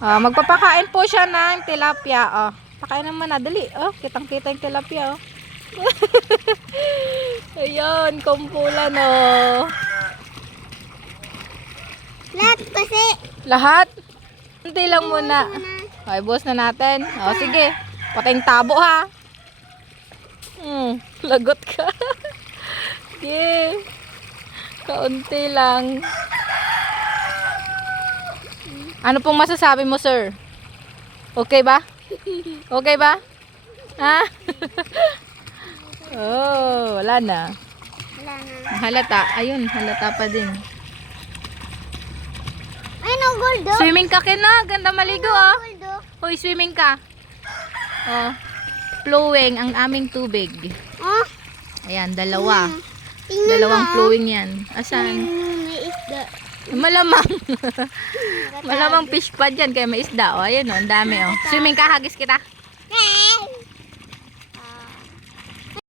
Magpapakain po siya ng tilapia. Pakain naman na, dali. Kitang-kita yung tilapia. Ayun, kumpulan Lahat kasi. Lahat? Hindi lang muna. Okay, buhos na natin. Sige. Patayong tabo ha. Lagot ka. Sige. Kaunti lang. Ano pong masasabi mo, sir? Okay ba? Okay ba? Ha? Wala na. Wala na. Halata. Ayun, halata pa din. Ay, no, Goldo. Swimming ka, Kena. Ganda maligo, Goldo. Hoy, swimming ka. Flowing ang aming tubig. Oh, Ayan, dalawa. tingnan Dalawang mo. flowing yan. Asan? May isda. Malamang. Malamang fish pa dyan, kaya may isda. Ayan, ang dami, Swimming ka, hagis kita.